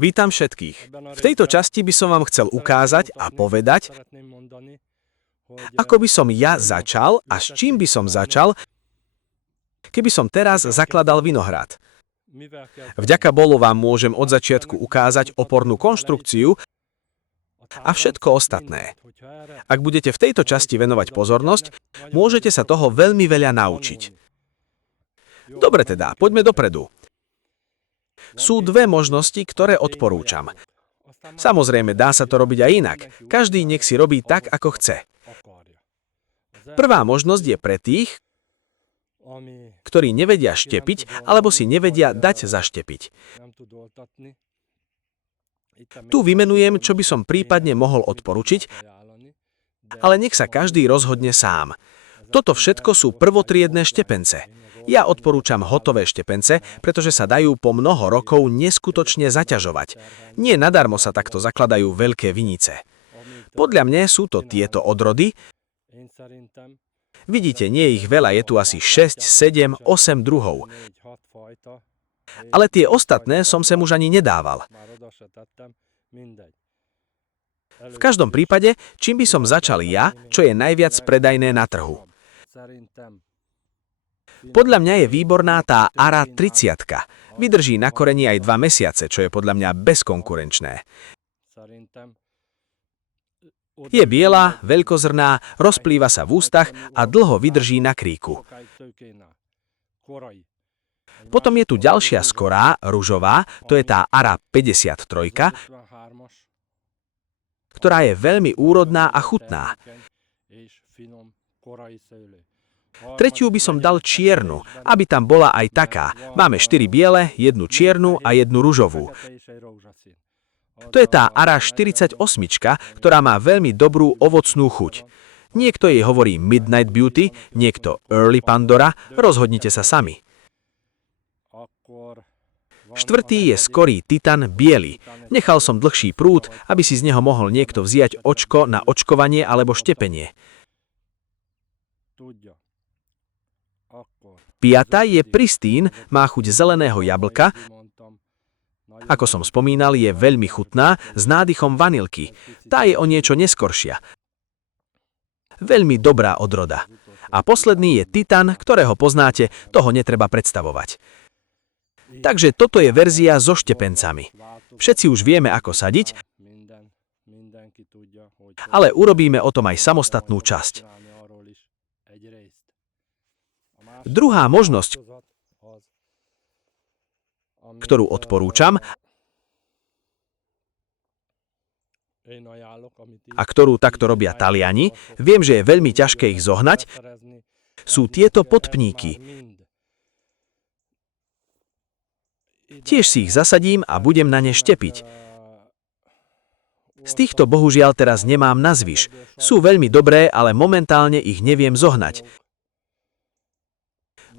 Vítam všetkých. V tejto časti by som vám chcel ukázať a povedať, ako by som ja začal a s čím by som začal, keby som teraz zakladal vinohrad. Vďaka Bohu vám môžem od začiatku ukázať opornú konštrukciu a všetko ostatné. Ak budete v tejto časti venovať pozornosť, môžete sa toho veľmi veľa naučiť. Dobre teda, poďme dopredu. Sú dve možnosti, ktoré odporúčam. Samozrejme, dá sa to robiť aj inak. Každý nech si robí tak, ako chce. Prvá možnosť je pre tých, ktorí nevedia štepiť, alebo si nevedia dať zaštepiť. Tu vymenujem, čo by som prípadne mohol odporučiť, ale nech sa každý rozhodne sám. Toto všetko sú prvotriedne štepence. Ja odporúčam hotové štepence, pretože sa dajú po mnoho rokov neskutočne zaťažovať. Nie nadarmo sa takto zakladajú veľké vinice. Podľa mňa sú to tieto odrody. Vidíte, nie je ich veľa, je tu asi 6, 7, 8 druhov. Ale tie ostatné som sem už ani nedával. V každom prípade, čím by som začal ja, čo je najviac predajné na trhu? Podľa mňa je výborná tá Ara 30. Vydrží na koreni aj 2 mesiace, čo je podľa mňa bezkonkurenčné. Je biela, veľkozrná, rozplýva sa v ústach a dlho vydrží na kríku. Potom je tu ďalšia skorá, ružová, to je tá Ara 53, ktorá je veľmi úrodná a chutná. Tretiu by som dal čiernu, aby tam bola aj taká. Máme 4 biele, 1 čiernu a 1 ružovú. To je tá Ara 48, ktorá má veľmi dobrú ovocnú chuť. Niekto jej hovorí Midnight Beauty, niekto Early Pandora, rozhodnite sa sami. Štvrtý je skorý Titan biely. Nechal som dlhší prúd, aby si z neho mohol niekto vziať očko na očkovanie alebo štepenie. Piata je Pristín, má chuť zeleného jablka. Ako som spomínal, je veľmi chutná, s nádychom vanilky. Tá je o niečo neskoršia. Veľmi dobrá odroda. A posledný je Titan, ktorého poznáte, toho netreba predstavovať. Takže toto je verzia so štepencami. Všetci už vieme, ako sadiť, ale urobíme o tom aj samostatnú časť. Druhá možnosť, ktorú odporúčam a ktorú takto robia Taliani, viem, že je veľmi ťažké ich zohnať, sú tieto podpníky. Tiež si ich zasadím a budem na ne štepiť. Z týchto bohužiaľ teraz nemám nazvyš. Sú veľmi dobré, ale momentálne ich neviem zohnať.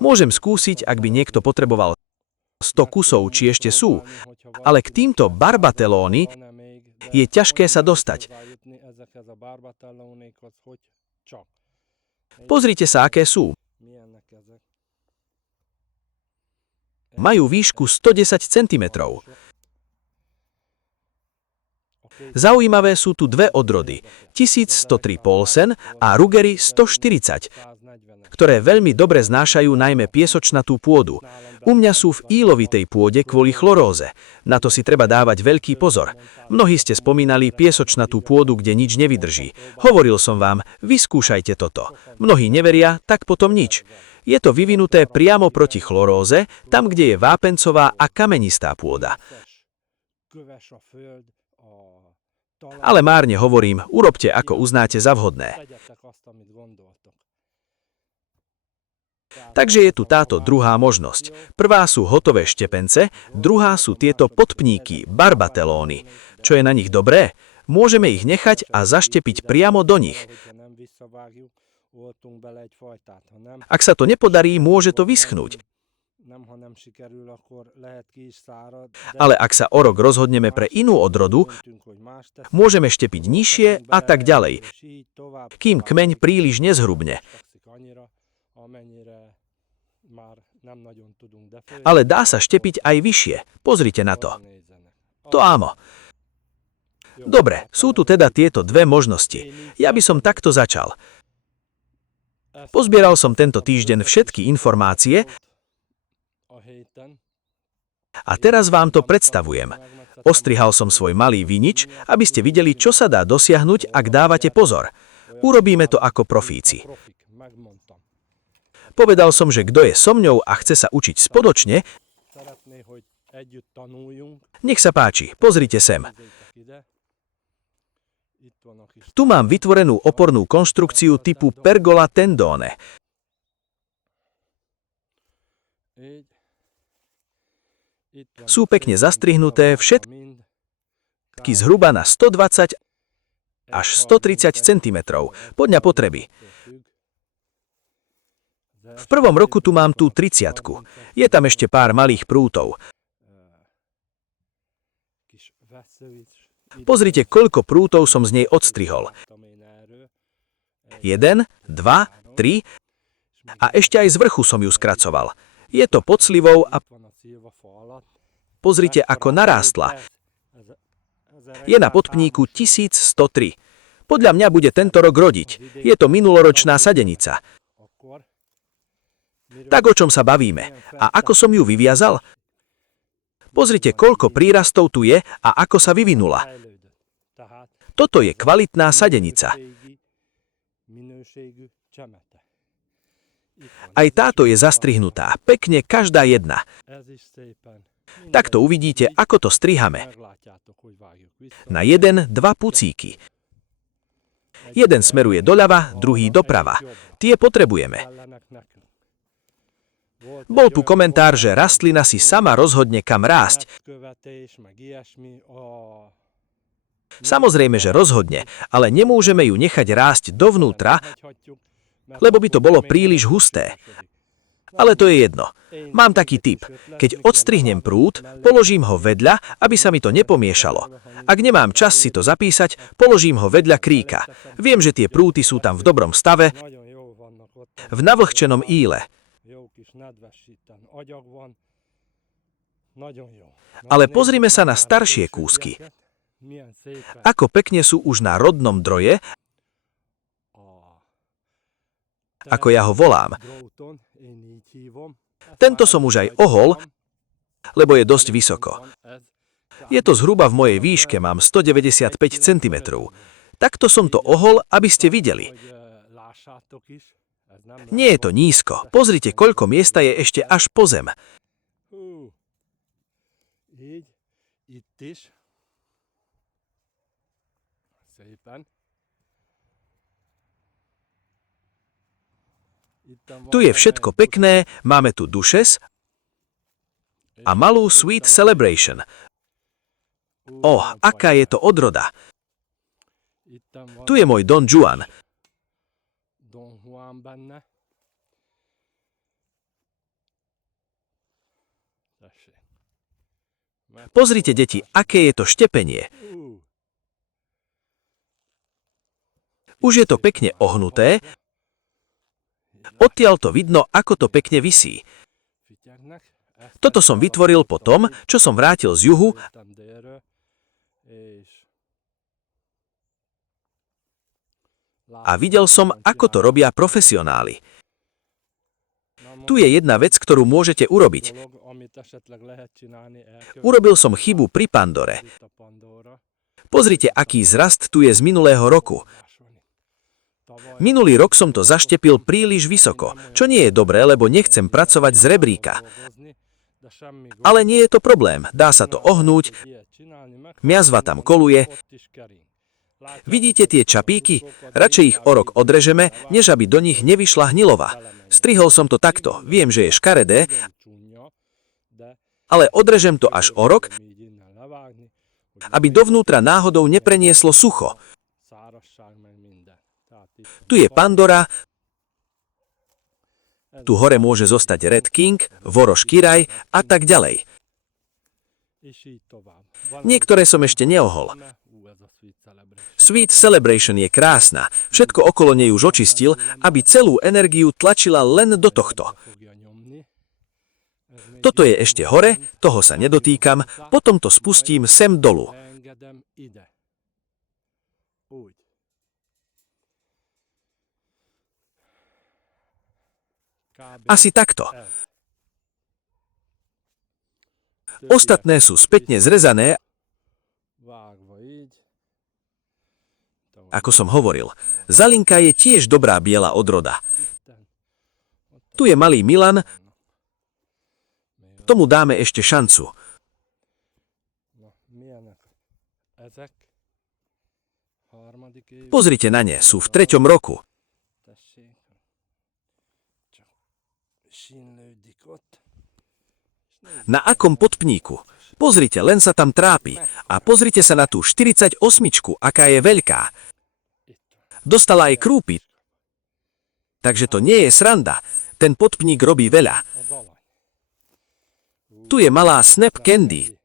Môžem skúsiť, ak by niekto potreboval 100 kusov, či ešte sú, ale k týmto barbatelóny je ťažké sa dostať. Pozrite sa, aké sú. Majú výšku 110 cm. Zaujímavé sú tu dve odrody, 1103 Paulsen a Ruggeri 140, ktoré veľmi dobre znášajú najmä piesočnatú pôdu. U mňa sú v ílovitej pôde kvôli chloróze. Na to si treba dávať veľký pozor. Mnohí ste spomínali piesočnatú pôdu, kde nič nevydrží. Hovoril som vám, vyskúšajte toto. Mnohí neveria, tak potom nič. Je to vyvinuté priamo proti chloróze, tam, kde je vápencová a kamenistá pôda. Ale márne hovorím, urobte, ako uznáte za vhodné. Takže je tu táto druhá možnosť. Prvá sú hotové štepence, druhá sú tieto podpníky, barbatelóny. Čo je na nich dobré? Môžeme ich nechať a zaštepiť priamo do nich. Ak sa to nepodarí, môže to vyschnúť. Ale ak sa o rok rozhodneme pre inú odrodu, môžeme štepiť nižšie a tak ďalej, kým kmeň príliš nezhrubne. Ale dá sa štepiť aj vyššie. Pozrite na to. To áno. Dobre, sú tu teda tieto dve možnosti. Ja by som takto začal. Pozbieral som tento týždeň všetky informácie a teraz vám to predstavujem. Ostrihal som svoj malý vinič, aby ste videli, čo sa dá dosiahnuť, ak dávate pozor. Urobíme to ako profíci. Povedal som, že kto je so mňou a chce sa učiť spoločne, nech sa páči, pozrite sem. Tu mám vytvorenú opornú konštrukciu typu pergola tendone. Sú pekne zastrihnuté, všetky zhruba na 120 až 130 cm, podľa potreby. V prvom roku tu mám tú 30-ku. Je tam ešte pár malých prútov. Pozrite, koľko prútov som z nej odstrihol. 1, 2, 3 a ešte aj z vrchu som ju skracoval. Je to pod slivou a pozrite, ako narástla. Je na podpníku 1103. Podľa mňa bude tento rok rodiť. Je to minuloročná sadenica. Tak o čom sa bavíme? A ako som ju vyviazal? Pozrite, koľko prírastov tu je a ako sa vyvinula. Toto je kvalitná sadenica. Aj táto je zastrihnutá, pekne každá jedna. Takto uvidíte, ako to strihame. Na 1, 2 pucíky. Jeden smeruje doľava, druhý doprava. Tie potrebujeme. Bol tu komentár, že rastlina si sama rozhodne, kam rásť. Samozrejme, že rozhodne, ale nemôžeme ju nechať rásť dovnútra, lebo by to bolo príliš husté. Ale to je jedno. Mám taký tip. Keď odstrihnem prút, položím ho vedľa, aby sa mi to nepomiešalo. Ak nemám čas si to zapísať, položím ho vedľa kríka. Viem, že tie prúty sú tam v dobrom stave, v navlhčenom íle. Ale pozrime sa na staršie kúsky. Ako pekne sú už na rodnom droje, ako ja ho volám. Tento som už aj ohol, lebo je dosť vysoko. Je to zhruba v mojej výške, mám 195 cm. Takto som to ohol, aby ste videli. Nie je to nízko. Pozrite, koľko miesta je ešte až po zem. Tu je všetko pekné, máme tu dušes a malú Sweet Celebration. Aká je to odroda. Tu je môj Don Juan. Pozrite, deti, aké je to štepenie. Už je to pekne ohnuté. Odtiaľ to vidno, ako to pekne visí. Toto som vytvoril po tom, čo som vrátil z juhu a videl som, ako to robia profesionáli. Tu je jedna vec, ktorú môžete urobiť. Urobil som chybu pri Pandore. Pozrite, aký zrast tu je z minulého roku. Minulý rok som to zaštepil príliš vysoko, čo nie je dobré, lebo nechcem pracovať z rebríka. Ale nie je to problém, dá sa to ohnúť, miazva tam koluje. Vidíte tie čapíky? Radšej ich o rok odrežeme, než aby do nich nevyšla hnilova. Strihol som to takto, viem, že je škaredé, ale odrežem to až o rok, aby dovnútra náhodou neprenieslo sucho. Tu je Pandora, tu hore môže zostať Red King, Voroš Kiraj a tak ďalej. Niektoré som ešte neohol. Sweet Celebration je krásna, všetko okolo nej už očistil, aby celú energiu tlačila len do tohto. Toto je ešte hore, toho sa nedotýkam, potom to spustím sem dolu. Asi takto. Ostatné sú spätne zrezané, ako som hovoril. Zalinka je tiež dobrá biela odroda. Tu je malý Milan, tomu dáme ešte šancu. Pozrite na ne, sú v 3. roku. Na akom podpníku? Pozrite, len sa tam trápi. A pozrite sa na tú 48, aká je veľká. Dostala aj krúpy. Takže to nie je sranda. Ten podpník robí veľa. Tu je malá Snap Candy.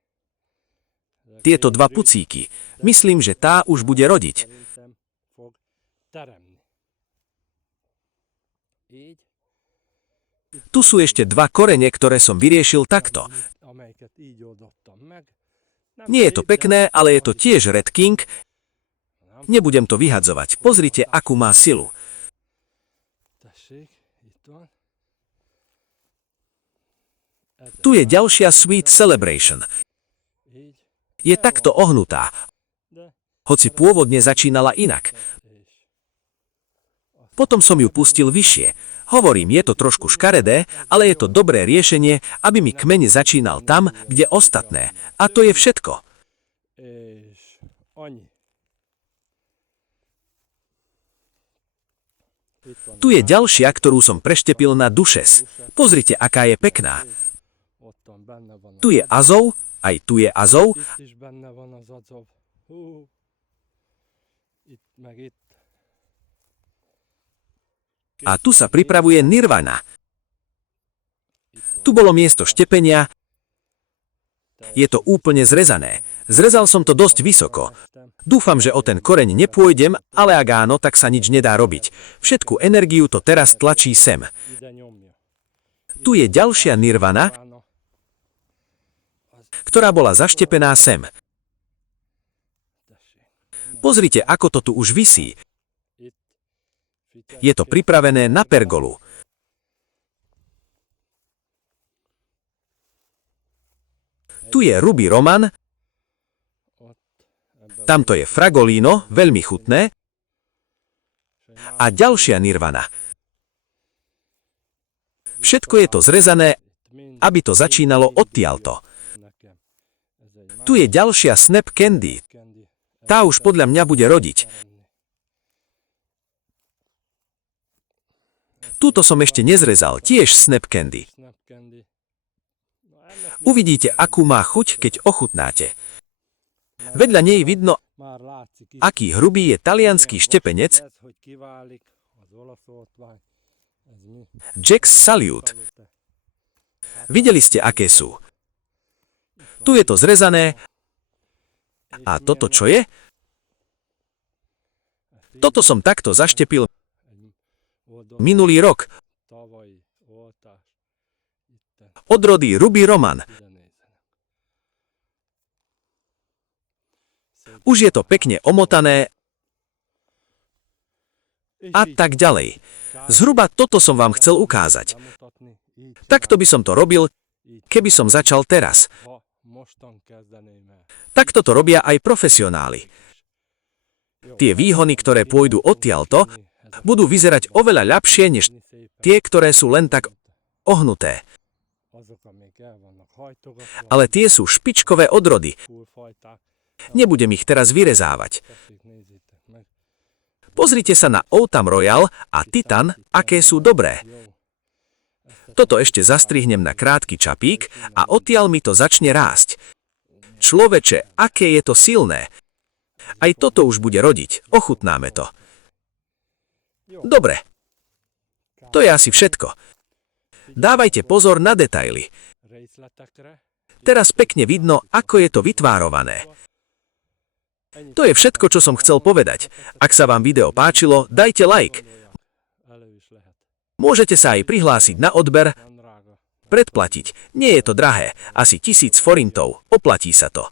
Tieto 2 pucíky. Myslím, že tá už bude rodiť. Tu sú ešte 2 korene, ktoré som vyriešil takto. Nie je to pekné, ale je to tiež Red King. Nebudem to vyhadzovať. Pozrite, akú má silu. Tu je ďalšia Sweet Celebration. Je takto ohnutá. Hoci pôvodne začínala inak. Potom som ju pustil vyššie. Hovorím, je to trošku škaredé, ale je to dobré riešenie, aby mi kmeň začínal tam, kde ostatné. A to je všetko. Tu je ďalšia, ktorú som preštepil na dušes. Pozrite, aká je pekná. Tu je azov, aj tu je azov. A tu sa pripravuje nirvana. Tu bolo miesto štepenia. Je to úplne zrezané. Zrezal som to dosť vysoko. Dúfam, že o ten koreň nepôjdem, ale ak áno, tak sa nič nedá robiť. Všetku energiu to teraz tlačí sem. Tu je ďalšia nirvana, ktorá bola zaštepená sem. Pozrite, ako to tu už visí. Je to pripravené na pergolu. Tu je Ruby Roman. Tamto je Fragolino, veľmi chutné. A ďalšia nirvana. Všetko je to zrezané, aby to začínalo odtiaľto. Tu je ďalšia Snap Candy. Tá už podľa mňa bude rodiť. Túto som ešte nezrezal, tiež Snap Candy. Uvidíte, akú má chuť, keď ochutnáte. Vedľa nej vidno, aký hrubý je taliansky štepenec Jack's Salute. Videli ste, aké sú. Tu je to zrezané. A toto čo je? Toto som takto zaštepil minulý rok. Odrody Ruby Roman. Už je to pekne omotané a tak ďalej. Zhruba toto som vám chcel ukázať. Takto by som to robil, keby som začal teraz. Takto to robia aj profesionáli. Tie výhony, ktoré pôjdu odtiaľto, budú vyzerať oveľa ľahšie než tie, ktoré sú len tak ohnuté. Ale tie sú špičkové odrody. Nebudem ich teraz vyrezávať. Pozrite sa na Oldham Royal a Titan, aké sú dobré. Toto ešte zastrihnem na krátky čapík a odtiaľ mi to začne rásť. Človeče, aké je to silné. Aj toto už bude rodiť. Ochutnáme to. Dobre. To je asi všetko. Dávajte pozor na detaily. Teraz pekne vidno, ako je to vytvárované. To je všetko, čo som chcel povedať. Ak sa vám video páčilo, dajte like. Môžete sa aj prihlásiť na odber. Predplatiť. Nie je to drahé. Asi 1000 forintov. Oplatí sa to.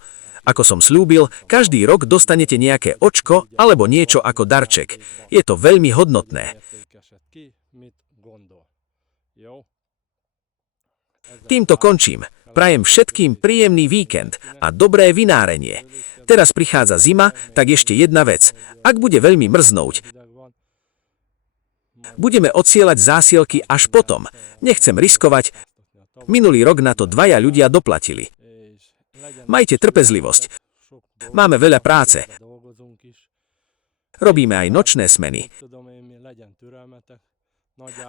Ako som slúbil, každý rok dostanete nejaké očko alebo niečo ako darček. Je to veľmi hodnotné. Týmto končím. Prajem všetkým príjemný víkend a dobré vinárenie. Teraz prichádza zima, tak ešte jedna vec. Ak bude veľmi mrznúť, budeme odsielať zásielky až potom. Nechcem riskovať. Minulý rok na to 2 ľudia doplatili. Majte trpezlivosť. Máme veľa práce. Robíme aj nočné smeny.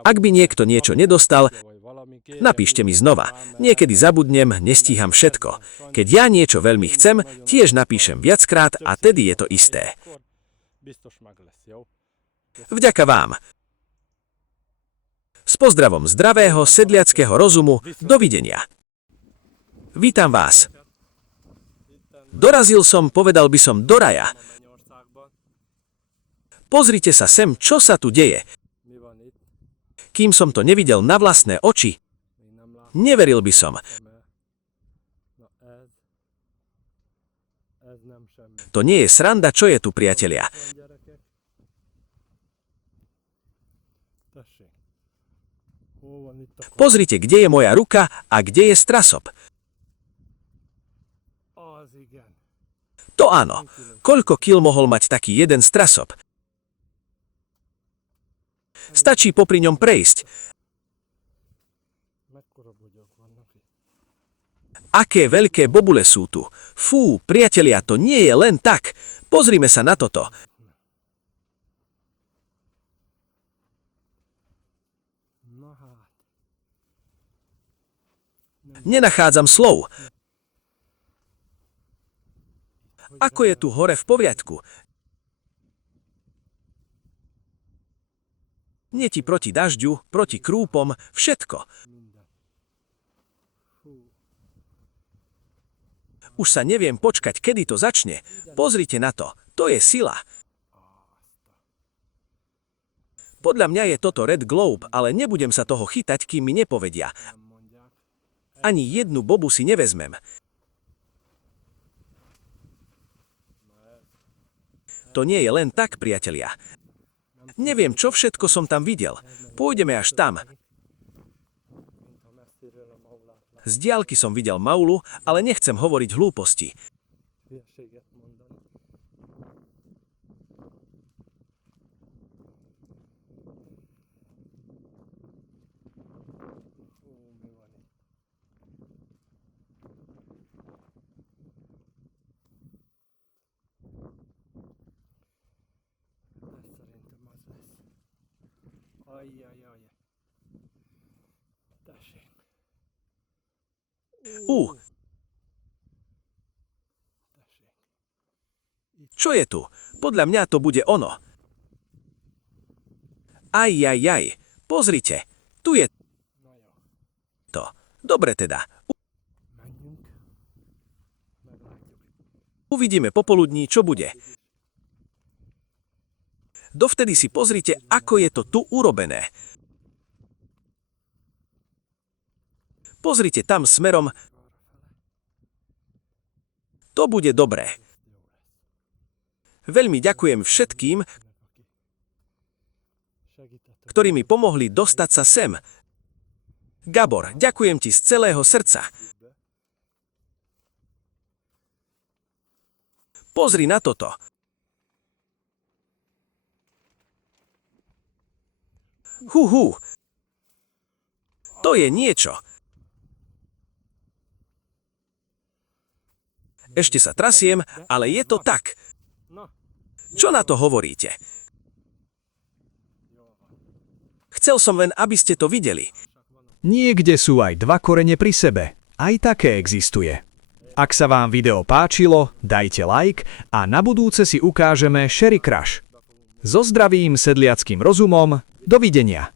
Ak by niekto niečo nedostal, napíšte mi znova. Niekedy zabudnem, nestíham všetko. Keď ja niečo veľmi chcem, tiež napíšem viackrát a tedy je to isté. Vďaka vám. S pozdravom zdravého sedliackého rozumu, dovidenia. Vítam vás. Dorazil som, povedal by som, do raja. Pozrite sa sem, čo sa tu deje. Kým som to nevidel na vlastné oči, neveril by som. To nie je sranda, čo je tu, priatelia. Pozrite, kde je moja ruka a kde je strasop. To áno. Koľko kil mohol mať taký jeden strasop? Stačí popri ňom prejsť. Aké veľké bobule sú tu. Fú, priatelia, to nie je len tak. Pozrime sa na toto. Nenachádzam slov. Ako je tu hore v poriadku? Neti proti dažďu, proti krúpom, všetko. Už sa neviem počkať, kedy to začne. Pozrite na to, to je sila. Podľa mňa je toto Red Globe, ale nebudem sa toho chytať, kým mi nepovedia. Ani jednu bobu si nevezmem. To nie je len tak, priatelia. Neviem, čo všetko som tam videl. Pôjdeme až tam. Z diaľky som videl maulu, ale nechcem hovoriť hlúposti. Čo je tu? Podľa mňa to bude ono. Pozrite, tu je to. Dobre teda. Uvidíme popoludní, čo bude. Dovtedy si pozrite, ako je to tu urobené. Pozrite tam smerom. To bude dobré. Veľmi ďakujem všetkým, ktorí mi pomohli dostať sa sem. Gabor, ďakujem ti z celého srdca. Pozri na toto. To je niečo. Ešte sa trasiem, ale je to tak. Čo na to hovoríte? Chcel som len, aby ste to videli. Niekde sú aj 2 korene pri sebe. Aj také existuje. Ak sa vám video páčilo, dajte like a na budúce si ukážeme Sherry Crush. So zdravým sedliackým rozumom, dovidenia.